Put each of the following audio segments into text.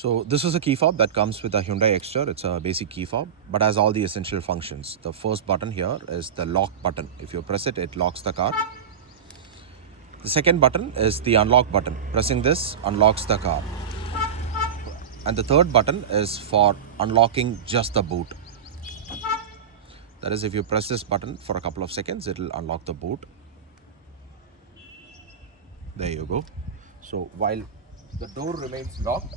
So this is a key fob that comes with a Hyundai Exter. It's a basic key fob, but has all the essential functions. The first button here is the lock button. If you press it, it locks the car. The second button is the unlock button. Pressing this unlocks the car. And the third button is for unlocking just the boot. That is, if you press this button for a couple of seconds, it will unlock the boot. There you go. So while the door remains locked,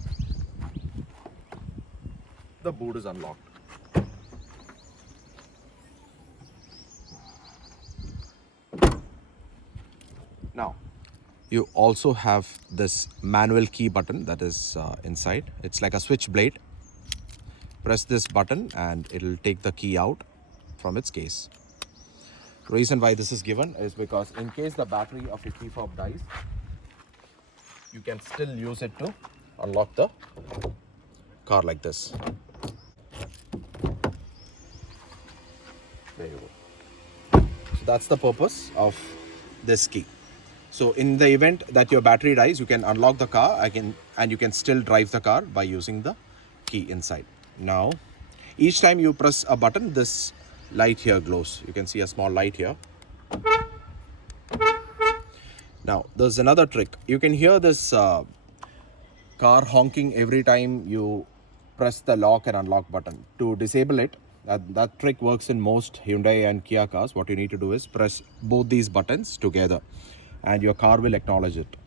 the boot is unlocked. Now, you also have this manual key button that is inside. It's like a switch blade. Press this button and it'll take the key out from its case. The reason why this is given is because in case the battery of your key fob dies, you can still use it to unlock the car like this. There you go. So that's the purpose of this key. So in the event that your battery dies, you can unlock the car again and you can still drive the car by using the key inside. Now, each time you press a button, this light here glows. You can see a small light here. Now, there's another trick. You can hear this car honking every time you press the lock and unlock button. To disable it, that trick works in most Hyundai and Kia cars. What you need to do is press both these buttons together and your car will acknowledge it.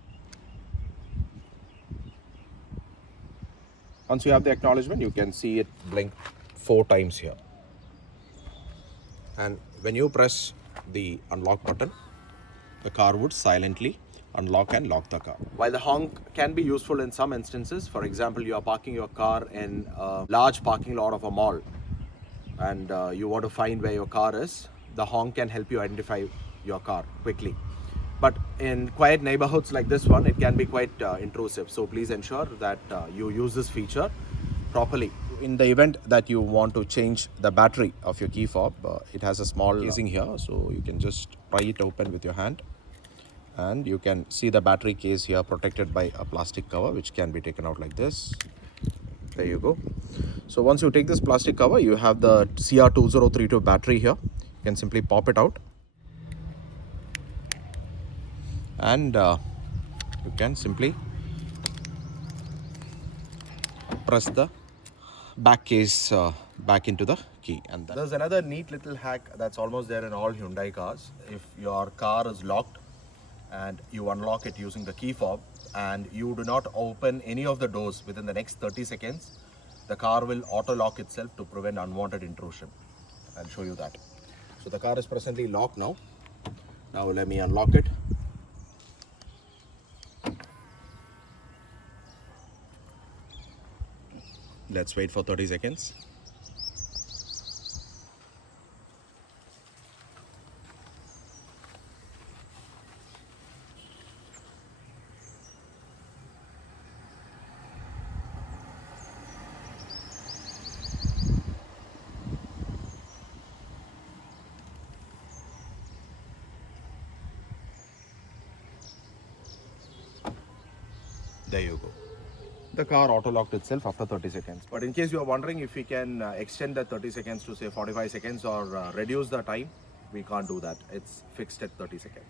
Once you have the acknowledgement, you can see it blink 4 times here. And when you press the unlock button, the car would silently unlock and lock the car. While the honk can be useful in some instances, for example, you are parking your car in a large parking lot of a mall and you want to find where your car is, the honk can help you identify your car quickly. But in quiet neighborhoods like this one, it can be quite intrusive. So please ensure that you use this feature properly. In the event that you want to change the battery of your key fob, it has a small casing here. So you can just pry it open with your hand. And you can see the battery case here protected by a plastic cover, which can be taken out like this. There you go. So once you take this plastic cover, you have the CR2032 battery here. You can simply pop it out. And you can simply press the back case back into the key. And there's another neat little hack that's almost there in all Hyundai cars. If your car is locked and you unlock it using the key fob and you do not open any of the doors within the next 30 seconds, the car will auto lock itself to prevent unwanted intrusion. I'll show you that. So the car is presently locked now. Now let me unlock it. Let's wait for 30 seconds. There you go. The car auto-locked itself after 30 seconds. But in case you are wondering if we can extend that 30 seconds to say 45 seconds or reduce the time, we can't do that. It's fixed at 30 seconds.